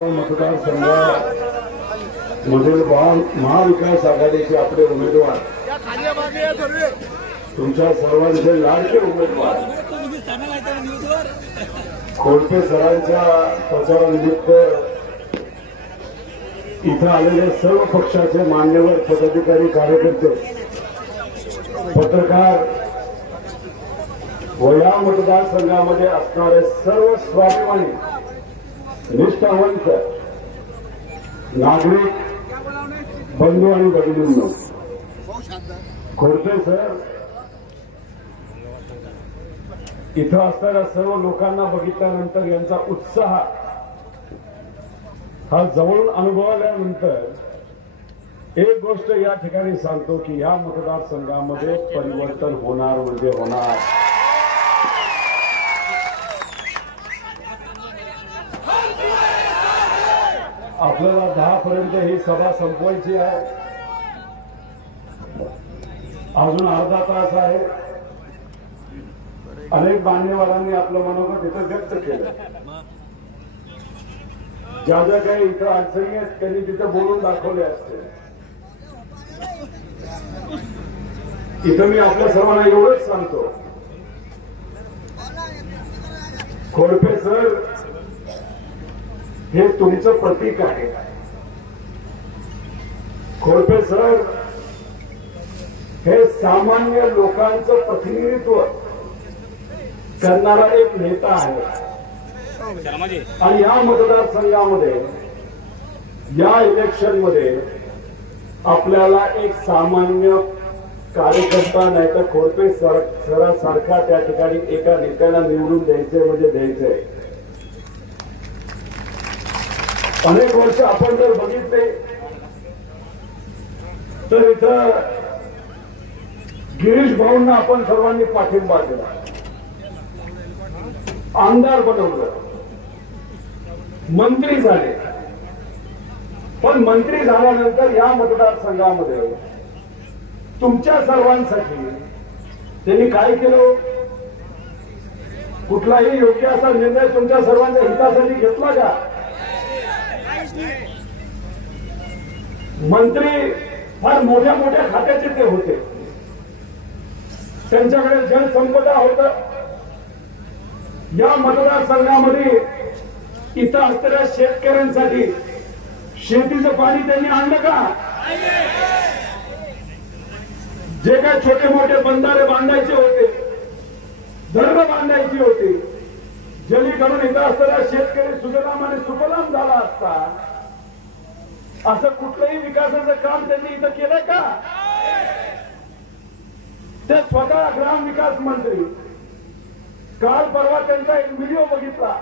मतदारसंघामधील महाविकास आघाडीचे आपले उमेदवार तुमच्या सर्वांचे लाडके उमेदवार खोडके सरांच्या प्रचारानिमित्त इथं आलेले सर्व पक्षाचे मान्यवर पदाधिकारी कार्यकर्ते पत्रकार व या मतदारसंघामध्ये असणारे सर्व स्वाभिमानी निष्ठावंत नागरिक बंधू आणि भगिनींनो, खोडके सर इथं असणाऱ्या सर्व लोकांना बघितल्यानंतर यांचा उत्साह हा जवळून अनुभवल्यानंतर एक गोष्ट या ठिकाणी सांगतो की या मतदारसंघामध्ये परिवर्तन होणार म्हणजे होणार. आपल्याला 10 पर्यंत ही सभा संपवायची आहे. अजून अर्धा तास आहे. अनेक मान्यवरांनी आपलं मनोगत इथं व्यक्त केलं. ज्या ज्या काही इथं अडचणी आहेत त्यांनी तिथं बोलून दाखवले असते. इथं मी आपल्या सर्वांना एवढंच सांगतो, खोडके सर हे तुमचं प्रतीक आहे. खोडके सर हे सामान्य लोकांचं प्रतिनिधित्व करणारा एक नेता आहे. आणि या मतदारसंघामध्ये या इलेक्शनमध्ये आपल्याला एक सामान्य कार्यकर्ता नाही तर खोडके सरासारखा त्या ठिकाणी एका नेत्याला निवडून द्यायचे म्हणजे द्यायचंय. अनेक वर्ष आपण जर बघितले तर इथं गिरीश भाऊंना आपण सर्वांनी पाठिंबा दिला, आमदार बनवलं, मंत्री झाले. पण मंत्री झाल्यानंतर या मतदारसंघामध्ये तुमच्या सर्वांसाठी त्यांनी काय केलं? कुठलाही योग्य असा निर्णय तुमच्या सर्वांच्या हितासाठी घेतला का? मंत्री फार मोठ्या मोठ्या खात्याचे ते होते. त्यांच्याकडे जलसंपदा होत. या मतदारसंघामध्ये इथं असणाऱ्या शेतकऱ्यांसाठी शेतीचं पाणी त्यांनी आणलं का? जे काय छोटे मोठे बंधारे बांधायचे होते, धरणं बांधायची होती, जेणेकरून इथं असणारा शेतकरी सुजलाम आणि सुफलाम झाला असता, असं कुठलंही विकासाचं काम त्यांनी इथं केलं का? ते स्वतः ग्राम विकास मंत्री. काल परवा त्यांचा एक व्हिडिओ बघितला.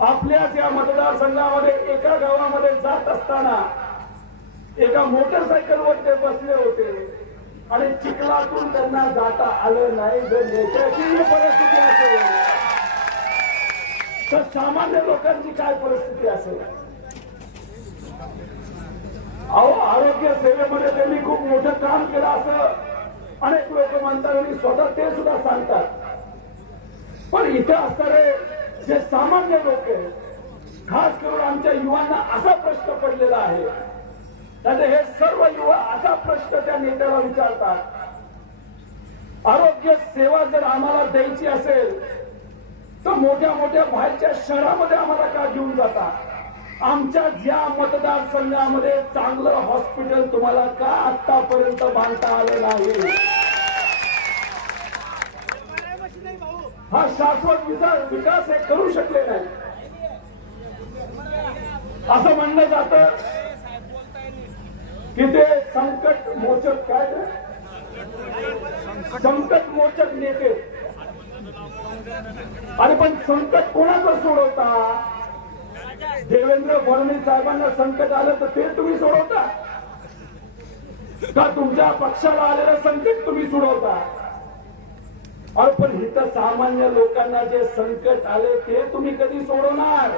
आपल्याच या मतदारसंघामध्ये एका गावामध्ये जात असताना एका मोटरसायकलवर ते बसले होते आणि चिखलातून त्यांना जाता आलं नाही. जर नेत्याची परिस्थिती असेल तर सामान्य लोकांची काय परिस्थिती असेल? अहो, आरोग्य सेवेमध्ये त्यांनी खूप मोठं काम केलं असं अनेक लोक म्हणतात आणि स्वतः ते सुद्धा सांगतात. पण इथे असणारे जे सामान्य लोक आहेत, खास करून आमच्या युवांना असा प्रश्न पडलेला आहे. त्याचे हे सर्व युवा असा प्रश्न त्या नेत्याला विचारतात, आरोग्य सेवा जर आम्हाला द्यायची असेल तर मोठ्या मोठ्या बाहेरच्या शहरामध्ये आम्हाला का घेऊन जाता? आमच्या ज्या मतदारसंघामध्ये चांगलं हॉस्पिटल तुम्हाला का आतापर्यंत बांधता आलं नाही? हा शाश्वत विकास हे करू शकले नाही असं म्हणलं जातं की ते संकट मोचक काय संकट मोचक नेते. आणि पण संकट कोणाचं सोडवता? देवेंद्र फडणवीस साहेबांना संकट आलं तर ते तुम्ही सोडवता का? तुमच्या पक्षाला आलेलं संकट तुम्ही सोडवता? अरे पण इथं सामान्य लोकांना जे संकट आले ते तुम्ही कधी सोडवणार?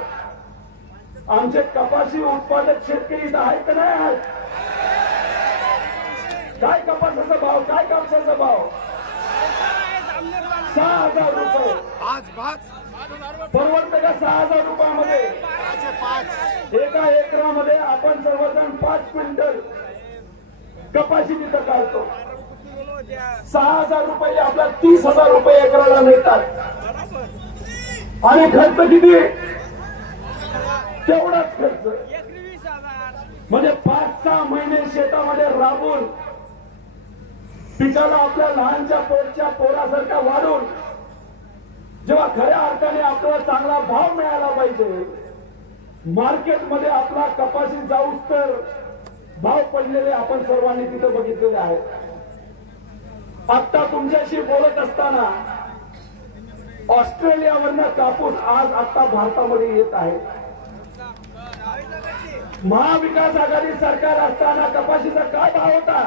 आमचे कपाशी उत्पादक शेतकरी इथं आहेत का नाही आहेत? काय कपासाचा भाव, काय कापसाचा भाव? 6,000 रुपये. परवडतं का 6,000 रुपयामध्ये? एका एकरामध्ये आपण सर्वजण 5 क्विंटल कपाशी तिथं काढतो. 6,000 रुपये आपल्या 30,000 रुपये एकराला मिळतात. आणि खर्च किती? तेवढाच खर्च. म्हणजे 5-6 महिने शेतामध्ये राबून पिकाला आपल्या लहानच्या पोटच्या पोरासारखा वाढून जेव्हा खऱ्या अर्थाने आपल्याला चांगला भाव मिळाला पाहिजे, मार्केटमध्ये आपला कपाशी जाऊस तर भाव पडलेले आपण सर्वांनी तिथे बघितलेले आहेत. आता तुमच्याशी बोलत असताना ऑस्ट्रेलियावरनं कापूस आज आता भारतामध्ये येत आहे. महाविकास आघाडी सरकार असताना कपाशीचा काय भाव होता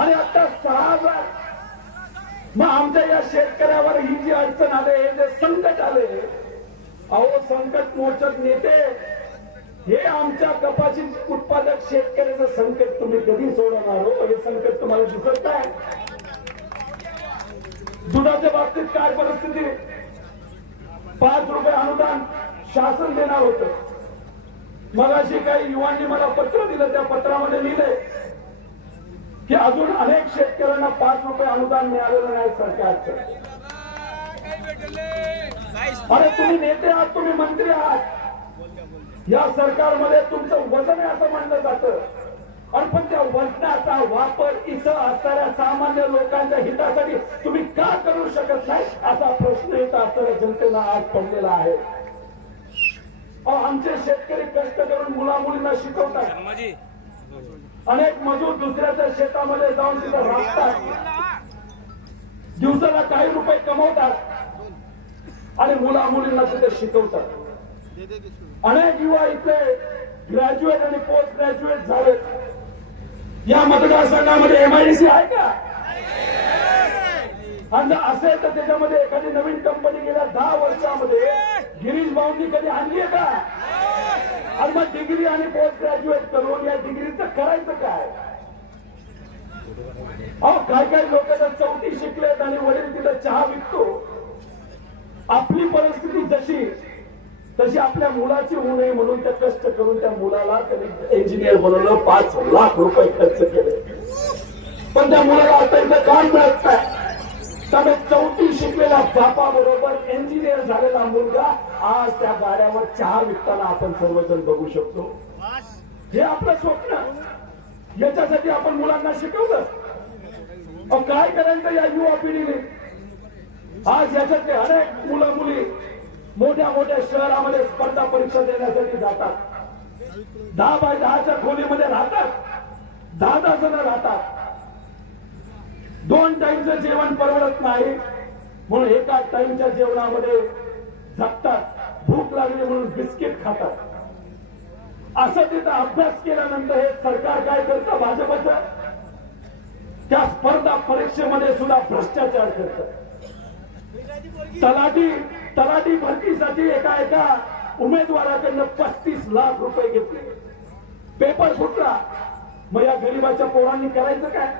आणि आता 6,000. मग आमच्या या शेतकऱ्यावर ही जी अडचण आले, हे जे संकट आले, अहो संकट मोचक नेते हे आमच्या कपाशी उत्पादक शेतकऱ्याचं संकट तुम्ही कधी सोडवणार हो? हे संकट तुम्हाला दिसत नाही? दुधाच्या बाबतीत काय परिस्थिती? 5 रुपये अनुदान शासन देणार होतं. मगाशी काही युवांनी मला पत्र दिलं, त्या पत्रामध्ये लिहिले की अजून अनेक शेतकऱ्यांना 5 रुपये अनुदान मिळालेलं नाही सरकारचं. अरे तुम्ही नेते आहात, तुम्ही मंत्री आहात, या सरकारमध्ये तुमचं वजन आहे असं म्हणलं जातं. आणि पण त्या वजनाचा वापर इथं असणाऱ्या सामान्य लोकांच्या हितासाठी तुम्ही का करू शकत नाही असा प्रश्न इथं असणाऱ्या जनतेला आज पडलेला आहे. आमचे शेतकरी कष्ट करून मुलामुलींना शिकवतात. अनेक मजूर दुसऱ्याच्या शेतामध्ये जाऊन तिथं राबतात, दिवसाला काही रुपये कमवतात आणि मुलामुलींना तिथे शिकवतात. अनेक युवा इथे ग्रॅज्युएट आणि पोस्ट ग्रॅज्युएट झाले. या मतदारसंघामध्ये MIDC आहे का? आणि असेल तर त्याच्यामध्ये एखादी नवीन कंपनी गेल्या 10 वर्षामध्ये गिरीश भाऊंनी कधी आणली आहे का? आणि मग डिग्री आणि पोस्ट ग्रॅज्युएट करून या डिग्रीचं करायचं काय? अहो काही लोक तर 4थी शिकलेत आणि वडील तिथं चहा विकतो. आपली परिस्थिती जशी तशी आपल्या मुलाची होऊ नये म्हणून त्या कष्ट करून त्या मुलाला त्यांनी इंजिनियर बनवलं. 5 लाख रुपये खर्च केले, पण त्या मुलाला आता इथं काम मिळत नाही. त्यामुळे 4थी शिकलेला बापाबरोबर इंजिनियर झालेला मुलगा आज त्या गाड्यावर चहा विकताना आपण सर्वजण बघू शकतो. हे आपलं स्वप्न. याच्यासाठी आपण मुलांना शिकवलं. काय करायचं या युवा पिढीने? आज याच्यातले अनेक मुलं मुली मोठ्या मोठ्या शहरामध्ये स्पर्धा परीक्षा देण्यासाठी जातात. 10 बाय 10च्या खोलीमध्ये राहतात, 10 जण राहतात. 2 टाइमचं जेवण परवडत नाही म्हणून एका टाइमच्या जेवणामध्ये जगतात. भूक लागली म्हणून बिस्किट खातात. असं तिथं अभ्यास केल्यानंतर हे सरकार काय करतं? भाजपचं त्या स्पर्धा परीक्षेमध्ये सुद्धा भ्रष्टाचार करतं. तलाठी भरतीसाठी एका उमेदवाराकडनं 35 लाख रुपये घेतले. पेपर फुटला. मग या गरीबाच्या पोरांनी करायचं काय?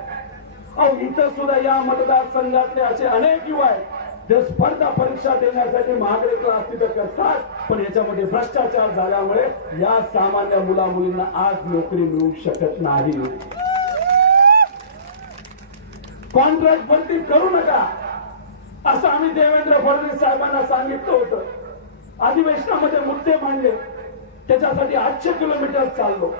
अहो इथं सुद्धा या मतदारसंघातले असे अनेक युवा आहेत जे स्पर्धा परीक्षा देण्यासाठी महागडे क्लास तिथं करतात, पण याच्यामध्ये भ्रष्टाचार झाल्यामुळे या सामान्य मुला मुलींना आज नोकरी मिळू शकत नाही. कॉन्ट्रॅक्ट भरती करू नका असं आम्ही देवेंद्र फडणवीस साहेबांना सांगितलं होतं. अधिवेशनामध्ये मुद्दे मांडले, त्याच्यासाठी 800 किलोमीटर चाललो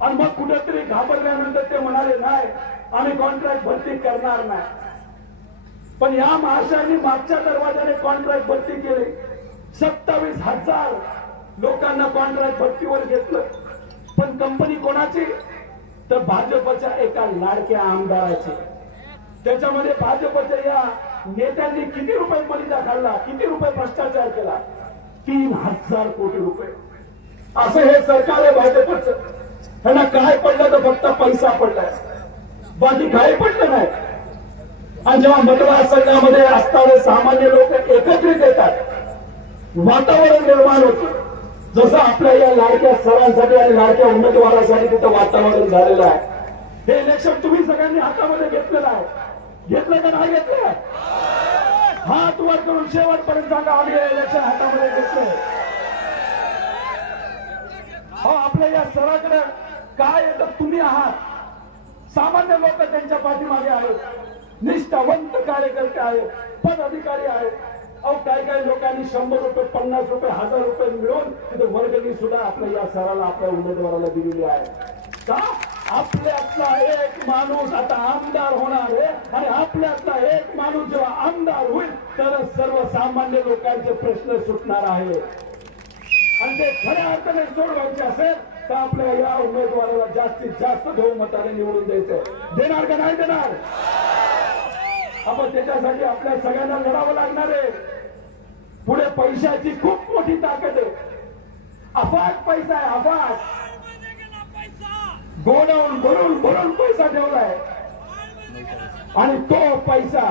आणि मग कुठेतरी घाबरल्यानंतर ते म्हणाले नाही आम्ही कॉन्ट्रॅक्ट भरती करणार नाही. पण या महाशयांनी मागच्या दरवाजाने कॉन्ट्रॅक्ट भरती केली. 27,000 लोकांना कॉन्ट्रॅक्ट भरतीवर घेतलं. पण कंपनी कोणाची? तर भाजपच्या एका लाडक्या आमदाराची. त्याच्यामध्ये भाजपच्या या नेत्यांनी किती रुपये मलिदा काढला, किती रुपये भ्रष्टाचार केला? 3,000 कोटी रुपये. असं हे सरकार आहे भाजपचं. त्यांना काय पडलं तर फक्त पैसा पडलाय, बाकी काही पडलं नाही. आणि जेव्हा मतदारसंघामध्ये असणारे सामान्य लोक एकत्रित येतात, वातावरण निर्माण होतं. जसं आपल्या या लाडक्या सरांसाठी आणि लाडक्या उमेदवारासाठी तिथं वातावरण झालेलं आहे. हे इलेक्शन तुम्ही सगळ्यांनी हातामध्ये घेतलेलं आहे. घेतलं का नाही घेतलं? हात वर करून शेवटपर्यंत सांगा आम्ही इलेक्शन हातामध्ये घेतलंय. हो, आपल्या या सराकडे काय येतं, तुम्ही आहात. सामान्य लोक त्यांच्या पाठीमागे आहेत, निष्ठावंत कार्यकर्ते आहेत, पदाधिकारी आहेत. अहो, काही लोकांनी 100 रुपये, 50 रुपये, 1000 रुपये मिळून तिथे वर्गणी सुद्धा आपल्या या सराला, आपल्या उमेदवाराला दिलेली आहे. का? आपल्यातला एक माणूस आता आमदार होणार आहे आणि आपल्यातला एक माणूस जेव्हा आमदार होईल तरच सर्वसामान्य लोकांचे प्रश्न सुटणार आहे. आणि ते खऱ्या अर्थाने सोडवायचे असेल तर आपल्या या उमेदवाराला जास्तीत जास्त बहुमताने निवडून द्यायचं. देणार का नाही देणार? आपण त्याच्यासाठी आपल्या सगळ्यांना लढावं लागणार आहे. पुढे पैशाची खूप मोठी ताकद आहे. अफाट पैसा आहे, अफाट. गोडाऊन भरून पैसा ठेवलाय आणि तो पैसा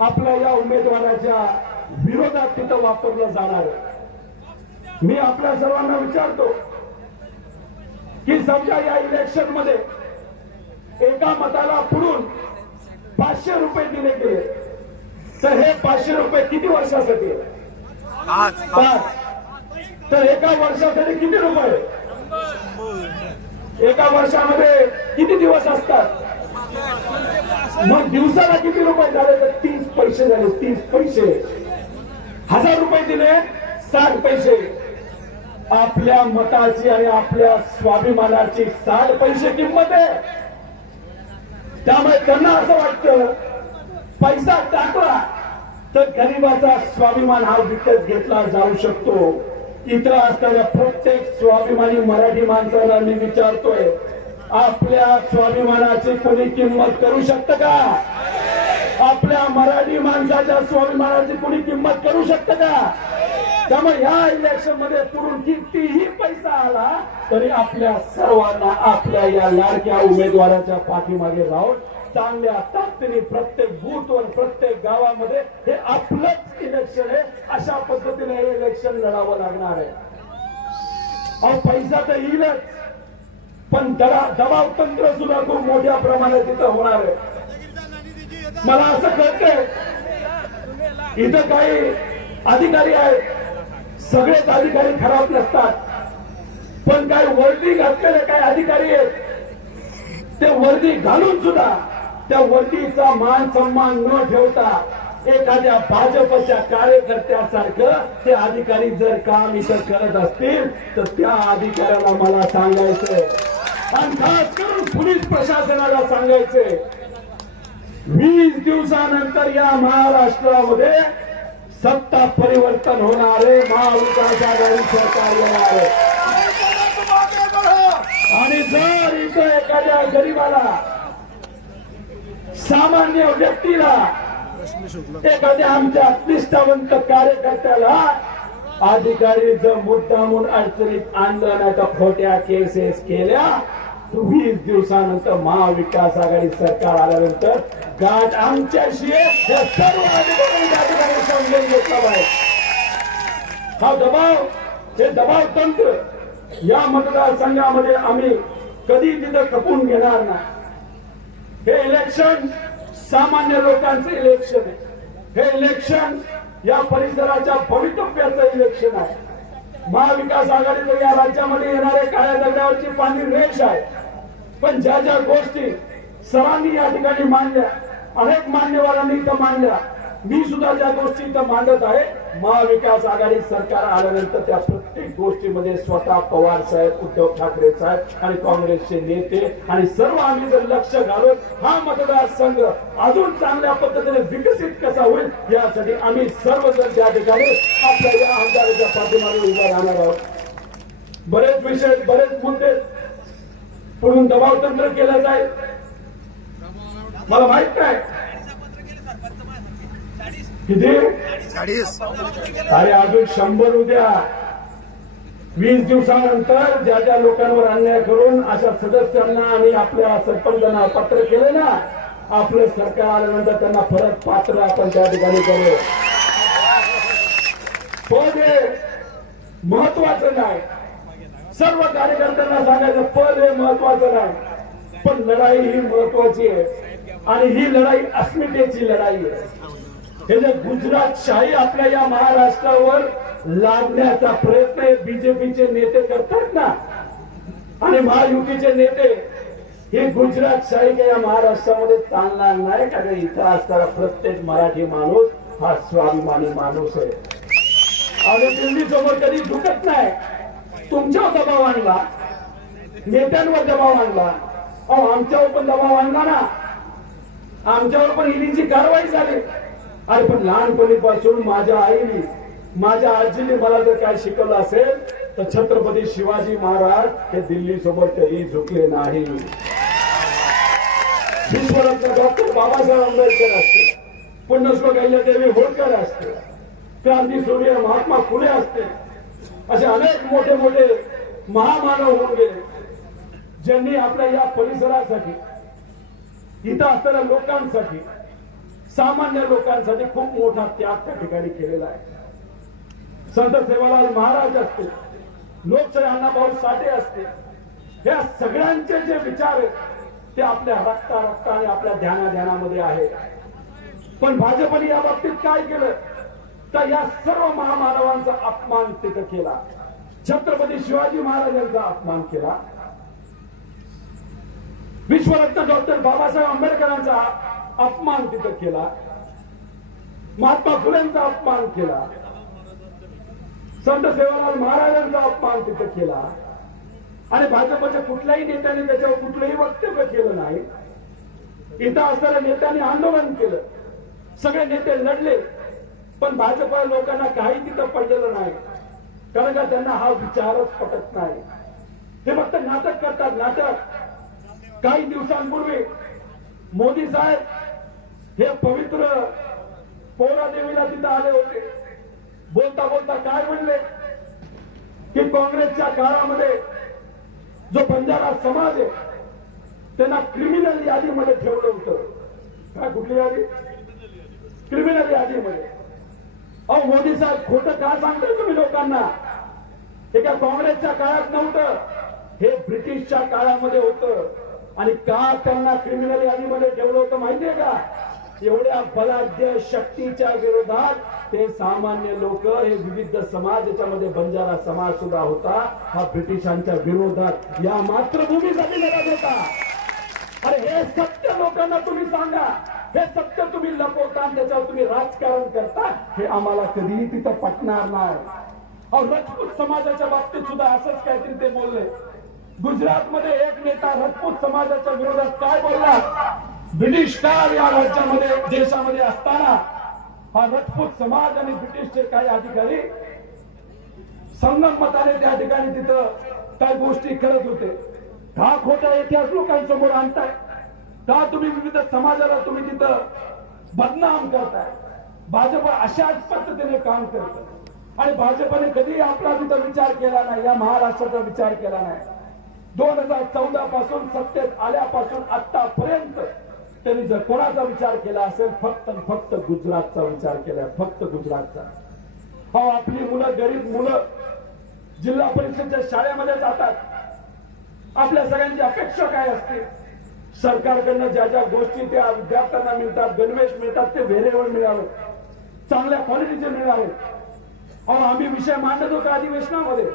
आपल्या या उमेदवाराच्या विरोधात तिथं वापरला जाणार आहे. मी आपल्या सर्वांना विचारतो की समजा या इलेक्शन मध्ये एका मताला पुढून 500 रुपये दिले गेले तर हे 500 रुपये किती वर्षासाठी? 5. तर एका वर्षासाठी किती रुपये? एका वर्षामध्ये किती दिवस असतात? मग दिवसाला किती रुपये झाले? तर 30 पैसे झाले. 30 पैसे. 1000 रुपये दिले 60 पैसे. आपल्या मताची आणि आपल्या स्वाभिमानाची 60 पैसे किंमत आहे. त्यामुळे त्यांना असं वाटतं पैसा टाकला तर गरिबाचा स्वाभिमान हा विकत घेतला जाऊ शकतो. इथं असणाऱ्या प्रत्येक स्वाभिमानी मराठी माणसाला मी विचारतोय, आपल्या स्वाभिमानाची कोणी किंमत करू शकतं का? आपल्या मराठी माणसाच्या स्वाभिमानाची कोणी किंमत करू शकतं का? त्यामुळे या इलेक्शन मध्ये पुढून कितीही पैसा आला तरी आपल्या सर्वांना आपल्या या लाडक्या उमेदवाराच्या पाठीमागे राहून चांगल्या ताकदीने प्रत्येक बूथवर, प्रत्येक गावामध्ये हे आपलंच इलेक्शन आहे अशा पद्धतीने हे इलेक्शन लढावं लागणार आहे. अहो, पैसा तर येईलच पण दबाव तंत्र सुद्धा खूप मोठ्या प्रमाणात इथं होणार आहे. मला असं कळतंय इथं काही अधिकारी आहेत, सगळेच अधिकारी खराब नसतात, पण काही वर्दी घातलेले काही अधिकारी आहेत ते वर्दी घालून सुद्धा त्या वर्दीचा मान सन्मान न ठेवता एखाद्या भाजपच्या कार्यकर्त्यासारखं ते अधिकारी जर काम इथं करत असतील तर त्या अधिकाऱ्याला मला सांगायचंय आणि खास करून पोलीस प्रशासनाला सांगायचंय, 20 दिवसानंतर या महाराष्ट्रामध्ये सत्ता परिवर्तन होणार आहे, महाविकास आघाडी सरकार येणार आहे. आणि जर इथं एखाद्या गरीबाला, सामान्य व्यक्तीला, एखाद्या आमच्या निष्ठावंत कार्यकर्त्याला अधिकारी जर मुद्दामून अडचणीत आणलं नाही तर खोट्या केसेस केल्या 20 दिवसानंतर महाविकास आघाडी सरकार आल्यानंतर गाठ आमच्याशी हे सर्व अधिकारी समजून घेतला पाहिजे. हा दबाव, हे दबाव तंत्र या मतदारसंघामध्ये आम्ही कधी तिथं खपून घेणार नाही. हे इलेक्शन सामान्य लोकांचं इलेक्शन आहे. हे इलेक्शन या परिसराच्या भवितव्याचं इलेक्शन आहे. महाविकास आघाडीचं या राज्यामध्ये येणारे काळ्या दगडावरची पांढरी रेष आहे. पण ज्या ज्या गोष्टी सरांनी या ठिकाणी मांडल्या, अनेक मान्यवरांनी इथं मांडल्या, मी सुद्धा ज्या गोष्टी इथं मांडत आहे, महाविकास आघाडी सरकार आल्यानंतर त्या प्रत्येक गोष्टीमध्ये स्वतः पवार साहेब, उद्धव ठाकरे साहेब आणि काँग्रेसचे नेते आणि सर्व आम्ही जर लक्ष घालून हा मतदारसंघ अजून चांगल्या पद्धतीने विकसित कसा होईल यासाठी आम्ही सर्वजण त्या ठिकाणी आपल्या या आमदाराच्या पाठीमागे उभा राहणार आहोत. बरेच विषय, बरेच मुद्दे पुढून दबाव तंत्र केलं जाईल. मला माहित नाही किती, अरे अजून 100 उद्या. 20 दिवसानंतर ज्या ज्या लोकांवर अन्याय करून अशा सदस्यांना आणि आपल्या सरपंचांना पत्र केले ना, आपलं सरकार आल्यानंतर त्यांना परत पात्र आपण त्या ठिकाणी करू. पद हे महत्वाचं नाही, सर्व कार्यकर्त्यांना सांगायचं पद हे महत्वाचं नाही, पण लढाई ही महत्वाची आहे आणि ही लढाई अस्मितेची लढाई आहे. हे जे गुजरात शाही आपल्या या महाराष्ट्रावर लादण्याचा प्रयत्न बीजेपीचे नेते करतात ना, आणि महायुतीचे नेते, हे गुजरात शाही या महाराष्ट्रामध्ये चालणार नाही. कारण इथं असणारा प्रत्येक मराठी माणूस हा स्वाभिमानी माणूस आहे. आणि दिल्ली समोर कधी झुकत नाही. तुमच्यावर दबाव आणला, नेत्यांवर दबाव आणला, आमच्यावर पण दबाव आणला ना, आमच्यावर पण ईडीची कारवाई झाली. अरे पण लहानपणीपासून माझ्या आईने, माझ्या आजीने मला जर काय शिकवलं असेल तर छत्रपती शिवाजी महाराज हे दिल्ली सोबत कधी झुकले नाही. विश्वरत्न डॉक्टर बाबासाहेब आंबेडकर असते, पुण्यश्लोक अहिल्यादेवी होळकर असते, क्रांतीसूर्य महात्मा फुले असते, असे अनेक मोठे मोठे महामानव होऊन गेले, ज्यांनी आपल्या या परिसरासाठी, इथं असणाऱ्या लोकांसाठी, सामान्य लोकांसाठी खूप मोठा त्याग त्या ठिकाणी केलेला आहे. संत सेवालाल महाराज असते, लोकशाही अण्णाभाऊ साठे असते, या सगळ्यांचे जे विचार आहेत ते आपल्या रक्ता आणि आपल्या ध्यानामध्ये आहे. पण भाजपने या बाबतीत काय केलं तर या सर्व महामानवांचा अपमान तिथं केला. छत्रपती शिवाजी महाराजांचा अपमान केला, विश्वरत्न डॉक्टर बाबासाहेब आंबेडकरांचा अपमान तिथं केला, महात्मा फुलेंचा अपमान केला, संत सेवालाल महाराजांचा अपमान तिथं केला. आणि भाजपच्या कुठल्याही नेत्याने त्याच्यावर कुठलंही वक्तव्य केलं नाही. इथं असणाऱ्या नेत्यांनी आंदोलन केलं, सगळे नेते लढले, पण भाजप लोकांना काही तिथं पडलेलं नाही. कारण का त्यांना हा विचारच पटत नाही. ते फक्त नाटक करतात, नाटक. काही दिवसांपूर्वी मोदी साहेब हे पवित्र पोरादेवीला तिथं आले होते. बोलता बोलता काय म्हणले की काँग्रेसच्या काळामध्ये जो बंजारा समाज आहे त्यांना क्रिमिनल यादीमध्ये ठेवलं होतं. काय, कुठली यादी? क्रिमिनल यादीमध्ये. अहो मोदी साहेब खोटं का सांगताय तुम्ही लोकांना? हे काय काँग्रेसच्या काळात नव्हतं, हे ब्रिटिशच्या काळामध्ये होतं. आणि का त्यांना क्रिमिनल यादीमध्ये ठेवलं होतं माहितीये का? एवढ्या बलाढ्य शक्तीच्या विरोधात ते सामान्य लोक, हे विविध समाज, याच्यामध्ये बंजारा समाज सुद्धा होता, हा ब्रिटिशांच्या विरोधात या मातृभूमीसाठी लढत होता. अरे हे सत्य लोकांना तुम्ही सांगा, हे सत्य तुम्ही लपवता, त्याच्यावर तुम्ही राजकारण करता, हे आम्हाला कधीही तिथं पटणार नाही. और राजपूत समाजाच्या बाबतीत सुद्धा असंच काहीतरी ते बोलले. गुजरातमध्ये एक नेता राजपूत समाजाच्या विरोधात काय बोलला? ब्रिटिश काळ या राज्यामध्ये, देशामध्ये असताना हा राजपूत समाज आणि ब्रिटिशचे काही अधिकारी संगम मताने त्या ठिकाणी तिथं काय गोष्टी करत होते. हा खोटा इतिहास लोकांसमोर आणताय का? तुम्ही विविध समाजाला तुम्ही तिथं बदनाम करताय. भाजप अशाच पद्धतीने काम करत आणि भाजपने कधी आपला तिथं विचार केला नाही, या महाराष्ट्राचा विचार केला नाही. 2014 पासून सत्तेत आल्यापासून आतापर्यंत त्यांनी जर कोणाचा विचार केला असेल, फक्त गुजरातचा विचार केला, फक्त गुजरातचा. हो, आपली मुलं, गरीब मुलं जिल्हा परिषदेच्या शाळेमध्ये जातात. आपल्या सगळ्यांची अपेक्षा काय असते? सरकारकडनं ज्या ज्या गोष्टी त्या विद्यार्थ्यांना मिळतात, गणवेश मिळतात, ते व्हेरेवर मिळावे, चांगल्या क्वालिटीचे मिळावे. अहो आम्ही विषय मांडत होतो अधिवेशनामध्ये,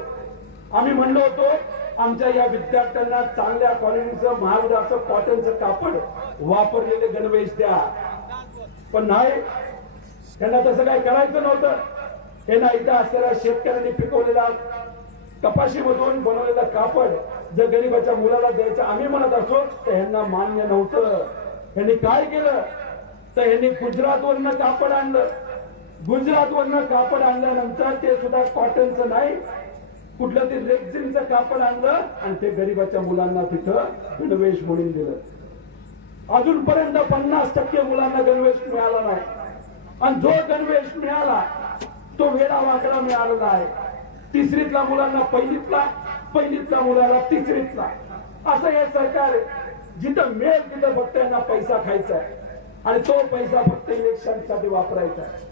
आम्ही म्हणलो होतो आमच्या या विद्यार्थ्यांना चांगल्या क्वालिटीचं महागडं असं कॉटनचं कापड वापरलेले गणवेश द्या. पण नाही, त्यांना तसं काही करायचं नव्हतं. त्यांना इथं असलेल्या शेतकऱ्यांनी पिकवलेला कपाशीमधून बनवलेला कापड जर गरीबाच्या मुलाला द्यायचं आम्ही म्हणत असो तर यांना मान्य नव्हतं. यांनी काय केलं तर यांनी गुजरातवरनं कापड आणलं. गुजरातवरनं कापड आणल्यानंतर ते सुद्धा कॉटनचं नाही, कुठलं ते रेक्झिनचं कापड आणलं आणि ते गरीबाच्या मुलांना तिथं गणवेश म्हणून दिलं. अजूनपर्यंत 50% मुलांना गणवेश मिळाला नाही. आणि जो गणवेश मिळाला तो वेडा वाकडा मिळालेला आहे. तिसरीतल्या मुलांना पहिलीतल्या मुलाला तिसरीतला, असं हे सरकार जिथं मिळेल तिथं फक्त यांना पैसा खायचा आहे आणि तो पैसा फक्त इलेक्शनसाठी वापरायचा आहे.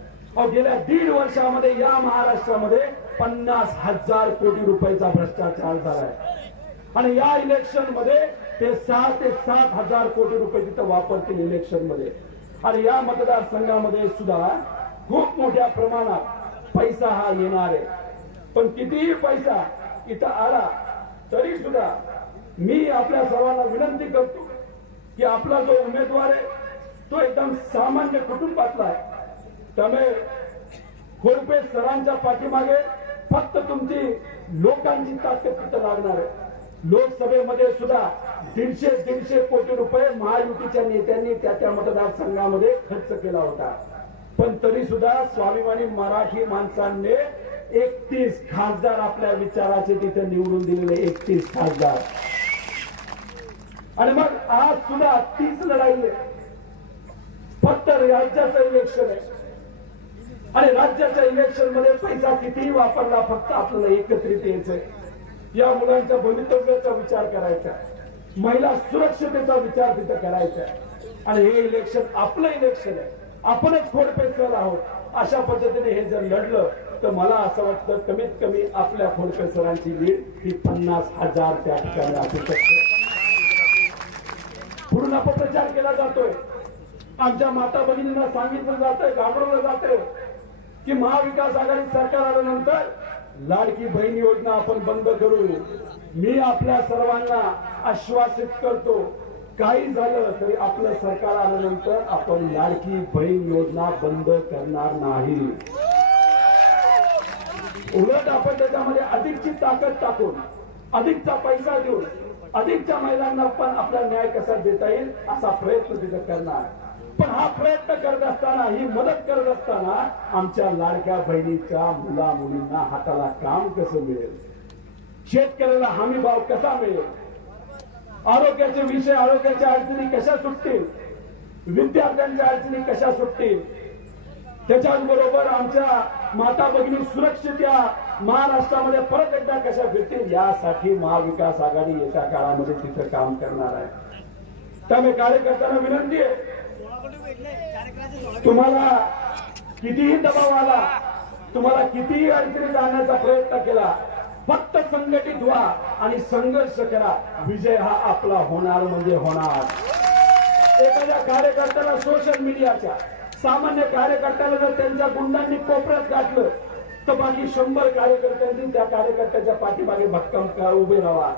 गेल्या 1.5 वर्षामध्ये या महाराष्ट्रामध्ये 50,000 कोटी रुपयाचा भ्रष्टाचार झालाय आणि या इलेक्शन मध्ये ते 6 ते 7 हजार कोटी रुपये तिथं वापरतील इलेक्शन मध्ये. आणि या मतदारसंघामध्ये सुद्धा खूप मोठ्या प्रमाणात पैसा हा येणार आहे. पण कितीही पैसा इथं आला तरी सुद्धा मी आपल्या सर्वांना विनंती करतो की आपला जो उमेदवार आहे तो एकदम सामान्य कुटुंबातला आहे. त्यामुळे खोडपे सरांच्या पाठीमागे फक्त तुमची लोकांची ताकद तिथं लागणार आहे. लोकसभेमध्ये सुद्धा 150 कोटी रुपये महायुतीच्या नेत्यांनी त्या मतदारसंघामध्ये खर्च केला होता. पण तरी सुद्धा स्वाभिमानी मराठी माणसांनी 31 खासदार आपल्या विचाराचे तिथे निवडून दिलेले 31 खासदार. आणि मग आज सुद्धा तीच लढाई आहे. फक्त राज्याचं इलेक्शन आहे आणि राज्याच्या इलेक्शन मध्ये पैसा कितीही वापरला फक्त आपल्याला एकत्रित यायचंय. या मुलांच्या भवितव्याचा विचार करायचा, महिला सुरक्षतेचा विचार तिथे करायचा आणि हे इलेक्शन आपलं इलेक्शन आहे. आपणच खोडपे सर आहोत. अशा पद्धतीने हे जर लढलं तर मला असं वाटतं कमीत कमी आपल्या खोडपे सरांची लीड ही 50,000 त्या ठिकाणी असू शकते. पूर्ण अपप्रचार केला जातोय. आमच्या माता भगिनींना सांगितलं जातंय, घाबरवलं जातंय की महाविकास आघाडी सरकार आल्यानंतर लाडकी बहीण योजना आपण बंद करू. मी आपल्या सर्वांना आश्वासित करतो काही झालं तरी आपलं सरकार आल्यानंतर आपण लाडकी बहीण योजना बंद करणार नाही. उलट आपण त्याच्यामध्ये अधिकची ताकद टाकून, अधिकचा पैसा देऊन, अधिकच्या महिलांना पण आपला न्याय कसा देता येईल असा प्रयत्न तिथे करणार. पण हा प्रयत्न करत असताना, ही मदत करत असताना आमच्या लाडक्या बहिणीच्या मुला मुलींना हाताला काम कसं मिळेल, शेतकऱ्याला हमी भाव कसा मिळेल, आरोग्याचे विषय, आरोग्याच्या अडचणी कशा सुटतील, विद्यार्थ्यांच्या अडचणी कशा सुटतील, त्याच्याबरोबर आमच्या माता भगिनी सुरक्षित या महाराष्ट्रामध्ये परत एकदा कशा फिरतील यासाठी महाविकास आघाडी येत्या काळामध्ये तिथं काम करणार आहे. त्यामुळे कार्यकर्त्यांना विनंती आहे, तुम्हाला कितीही दबाव आला, तुम्हाला कितीही अडचणीत आणण्याचा प्रयत्न केला, फक्त संघटित व्हा आणि संघर्ष करा. विजय हा आपला होणार म्हणजे होणार. एखाद्या कार्यकर्त्याला सोशल मीडियाच्या सामान्य कार्यकर्त्याला जर त्यांच्या गुंडांनी कोपऱ्यात गाठलं तर बाकी 100 कार्यकर्त्यांनी त्या कार्यकर्त्याच्या पाठीमागे भक्कम उभे राहा.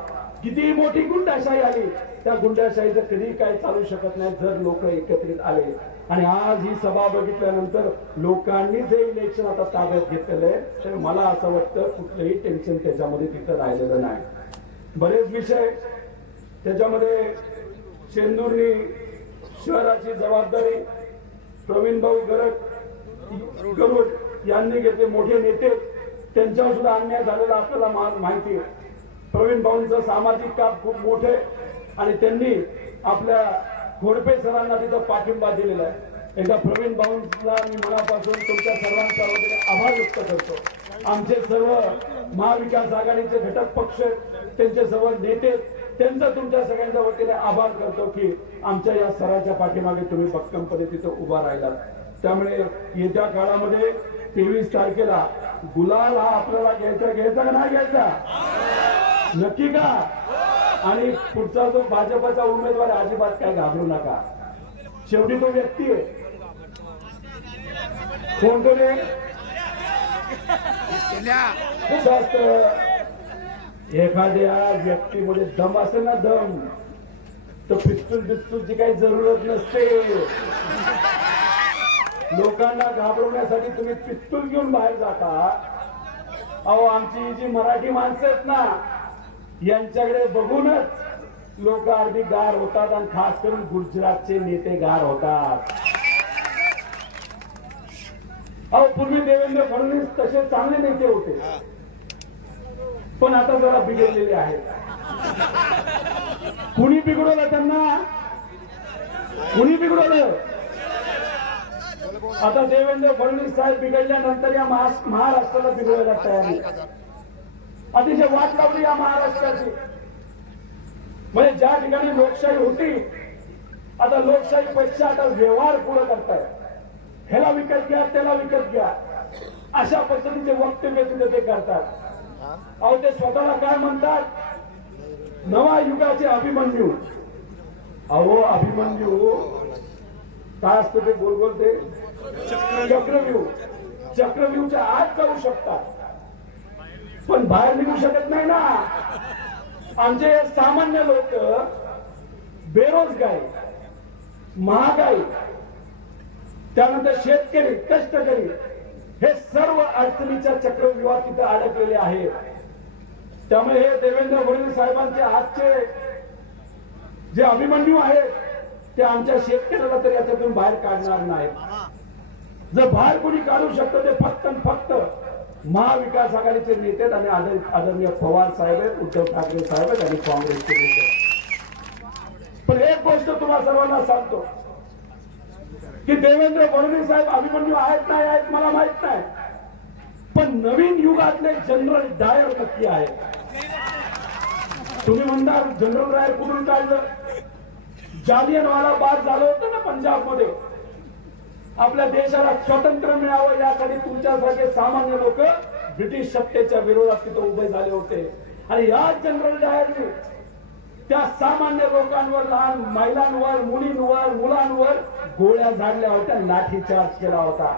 कितीही मोठी गुंडाशाही आली, त्या गुंडाशाहीचं कधी काही चालू शकत नाही जर लोक एकत्रित आले. आणि आज ही सभा बघितल्यानंतर लोकांनी जे इलेक्शन आता ताब्यात घेतलेलं आहे तर मला असं वाटतं कुठलंही टेन्शन त्याच्यामध्ये तिथं राहिलेलं नाही. बरेच विषय त्याच्यामध्ये शेंदूरनी शहराची जबाबदारी प्रवीण भाऊ गरुड यांनी घेतले. मोठे नेते, त्यांच्यावर सुद्धा अन्याय झालेला आपल्याला माहिती आहे. प्रवीण भाऊंचं सामाजिक काम खूप मोठे आणि त्यांनी आपल्या खोडपे सरांना तिथं पाठिंबा दिलेला आहे. एकदा प्रवीण भाऊंना मी मनापासून तुमच्या सर्वांच्या वतीने आभार व्यक्त करतो. आमचे सर्व महाविकास आघाडीचे घटक पक्ष, त्यांचे सर्व नेते, त्यांचा तुमच्या सगळ्यांच्या वतीने आभार करतो की आमच्या या सराच्या पाठीमागे तुम्ही भक्कमपणे तिथं उभा राहिलात. त्यामुळे येत्या काळामध्ये 23 तारखेला गुलाल हा आपल्याला घ्यायचा का नाही घ्यायचा, नक्की का? आणि पुढचा जो भाजपचा उमेदवार अजिबात काय घाबरू नका. शेवटी तो व्यक्ती आहे. कोण कोण आहे? जास्त एखाद्या व्यक्तीमध्ये दम असेल ना, दम, तर पिस्तूलची काही जरूरत नसते. लोकांना घाबरवण्यासाठी तुम्ही पिस्तूल घेऊन बाहेर जाता. अहो, आमची जी मराठी माणसं आहेत ना, यांच्याकडे बघूनच लोक अगदी गार होतात आणि खास करून गुजरातचे नेते गार होतात. अहो, पूर्वी देवेंद्र फडणवीस तसे चांगले नेते होते, पण आता जरा बिघडलेले आहेत. कुणी बिघडवलं त्यांना? कुणी बिघडवलं? आता देवेंद्र फडणवीस साहेब बिघडल्यानंतर या महाराष्ट्राला बिघडवायला तयारी, अतिशय वाट लावली या महाराष्ट्राची. म्हणजे ज्या ठिकाणी लोकशाही होती, आता लोकशाहीपेक्षा आता व्यवहार पुढे करताय. ह्याला विकत घ्या, त्याला विकत घ्या, अशा पद्धतीचे वक्तव्य ते करतात. अहो, ते स्वतःला काय म्हणतात? नवा युगाचे अभिमन्यू. अहो, अभिमन्यू काय असतं ते गोल गोल ते चक्रव्यूह, चक्रव्यूहच्या आत जाऊ शकतात पण बाहेर निघू शकत नाही ना. आमचे सामान्य लोक, बेरोजगारी, महागाई, त्यानंतर शेतकरी, कष्टकरी, हे सर्व अडचणीच्या चक्रव्यूहात तिथे अडकलेले आहेत. त्यामुळे हे देवेंद्र फडणवीस साहेबांचे आजचे जे अभिमन्यू आहेत ते आमच्या शेतकऱ्याला तर याच्यातून बाहेर काढणार नाही. जर बाहेर कोणी काढू शकतं ते फक्त फक्त महाविकास आघाडीचे नेते आणि आदरणीय पवार साहेब आहेत, उद्धव ठाकरे साहेब आहेत आणि काँग्रेसचे नेते. पण एक गोष्ट तुम्हाला सर्वांना सांगतो की देवेंद्र फडणवीस साहेब अभिमन्यू आहेत नाही आहेत मला माहित नाही, पण नवीन युगातले जनरल डायर नक्की आहेत. तुम्ही म्हणणार जनरल डायर कुठून काढलं? जालियनवाला बाग झालं होतं ना पंजाब मध्ये. आपल्या देशाला स्वातंत्र्य मिळावं यासाठी तुमच्यासारखे सामान्य लोक ब्रिटिश सत्तेच्या विरोधात तिथे उभे झाले होते आणि या जनरल डायरने त्या सामान्य लोकांवर, लहान महिलांवर, मुलींवर, मुलांवर गोळ्या झाडल्या होत्या, लाठीचार्ज केला होता.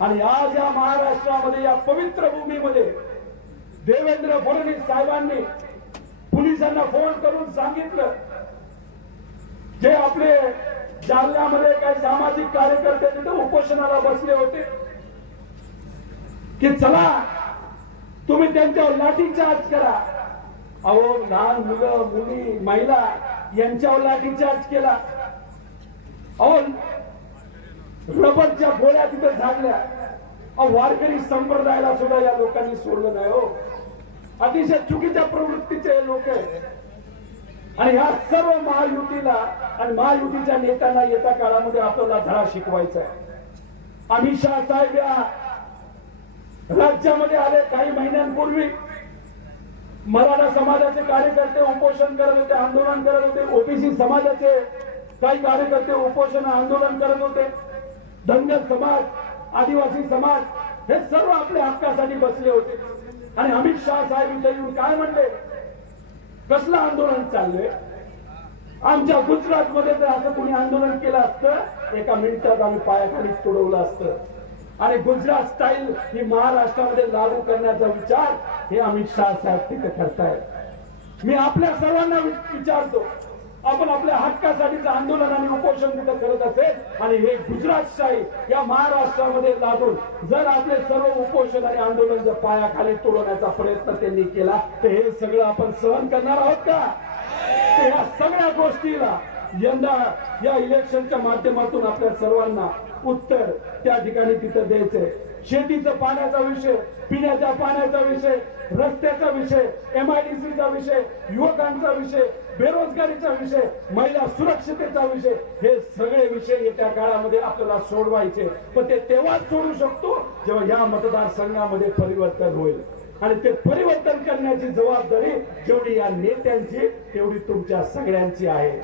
आणि आज या महाराष्ट्रामध्ये, या पवित्र भूमीमध्ये देवेंद्र फडणवीस साहेबांनी पोलिसांना फोन करून सांगितलं, जे आपले जालन्यामध्ये काही सामाजिक कार्यकर्ते तिथे उपोषणाला बसले होते, की चला तुम्ही त्यांच्यावर लाठीचार्ज करा. अहो, लहान मुलं, मुली, महिला यांच्यावर लाठीचार्ज केला. अहो, रबरच्या गोळ्या तिथे झाडल्या. वारकरी संप्रदायाला सुद्धा या लोकांनी सोडलं नाही. हो, अतिशय चुकीच्या प्रवृत्तीचे लोक आहेत. आणि ह्या सर्व महायुतीला आणि महायुतीच्या नेत्यांना येत्या काळामध्ये आपल्याला धडा शिकवायचा आहे. अमित शहा साहेब या राज्यामध्ये आले काही महिन्यांपूर्वी. मराठा समाजाचे कार्यकर्ते उपोषण करत होते, आंदोलन करत होते. ओबीसी समाजाचे काही कार्यकर्ते उपोषण आंदोलन करत होते. धनगर समाज, आदिवासी समाज हे सर्व आपल्या हक्कासाठी बसले होते. आणि अमित शहा साहेब इथे येऊन काय म्हणले? कसलं आंदोलन चाललंय? आमच्या गुजरात मध्ये जर असं कोणी आंदोलन केलं असतं, एका मिनिटात आम्ही पायाखाली तुडवलं असतं. आणि गुजरात स्टाईल ही महाराष्ट्रामध्ये लागू करण्याचा विचार हे अमित शहा साहेब तिथे करतायत. मी आपल्या सर्वांना विचारतो, आपण आपल्या हक्कासाठीचं आंदोलन आणि उपोषण तिथे करत असेल आणि हे गुजरातशाही या महाराष्ट्रामध्ये लादून जर आपले सर्व उपोषण आणि आंदोलन जर पायाखाली तोडवण्याचा प्रयत्न त्यांनी केला तर हे सगळं आपण सहन करणार आहोत का? या सगळ्या गोष्टीला यंदा या इलेक्शनच्या माध्यमातून आपल्या सर्वांना उत्तर त्या ठिकाणी तिथं द्यायचंय. शेतीचा पाण्याचा विषय, पिण्याच्या पाण्याचा विषय, रस्त्याचा विषय, MIDCचा विषय, युवकांचा विषय, बेरोजगारीचा विषय, महिला सुरक्षिततेचा विषय, हे सगळे विषय येत्या काळामध्ये आपल्याला सोडवायचे. पण ते तेव्हाच सोडू शकतो जेव्हा या मतदारसंघामध्ये परिवर्तन होईल. आणि ते परिवर्तन करण्याची जबाबदारी जेवढी या नेत्यांची तेवढी तुमच्या सगळ्यांची आहे.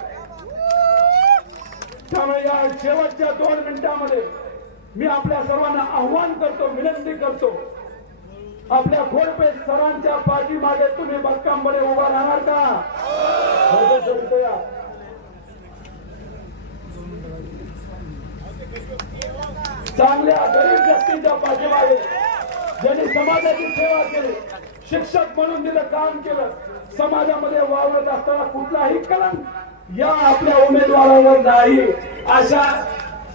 त्यामुळे या शेवटच्या 2 मिनिटांमध्ये मी आपल्या सर्वांना आव्हान करतो, विनंती करतो, आपल्या घोडपे सरांच्या पाठीमागे तुम्ही भक्कमपणे उभा राहणार का? चांगल्या गरीब व्यक्तीच्या पाठीमागे ज्यांनी समाजाची सेवा केली, शिक्षक म्हणून दिलं काम केलं, समाजामध्ये वावरत असताना कुठलाही कलंक या आपल्या उमेदवारावर नाही, अशा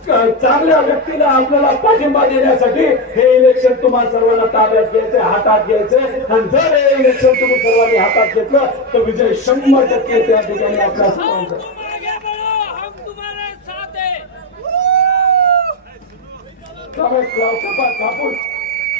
चांगल्या व्यक्तीला आपल्याला पाठिंबा देण्यासाठी हे इलेक्शन तुम्हाला सर्वांना ताब्यात घ्यायचे, हातात घ्यायचे. आणि जर हे इलेक्शन तुम्ही सर्वांनी हातात घेतलं तर विजय 100% त्या ठिकाणी आपल्या सर्वांचा.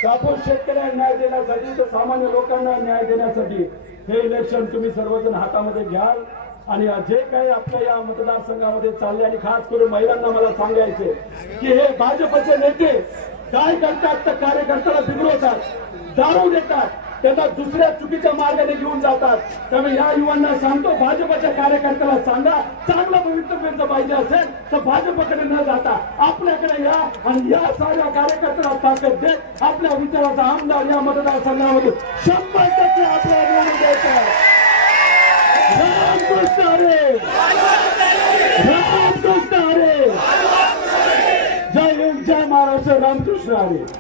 कापूस शेतकऱ्यांना न्याय देण्यासाठी, तर सामान्य लोकांना न्याय देण्यासाठी हे इलेक्शन तुम्ही सर्वजण हातामध्ये घ्याल. आणि जे काही आपल्या या मतदारसंघामध्ये चालले आणि खास करून महिलांना मला सांगायचे की हे भाजपचे नेते काय करतात तर कार्यकर्त्याला बिघडवतात, दारू देतात, त्यांना दुसऱ्या चुकीच्या मार्गाने घेऊन जातात. त्यामुळे या युवांना सांगतो, भाजपच्या कार्यकर्त्याला सांगा, चांगलं भवितव्य जर पाहिजे असेल तर भाजपकडे न जाता आपल्याकडे या आणि या साऱ्या कार्यकर्त्याला ताकद देत आपल्या विचाराचा आमदार या मतदारसंघामधून 100% आपल्याला निवडून द्यायचा आहे. रामकृष्ण हरी, रामकृष्ण हरी. आहे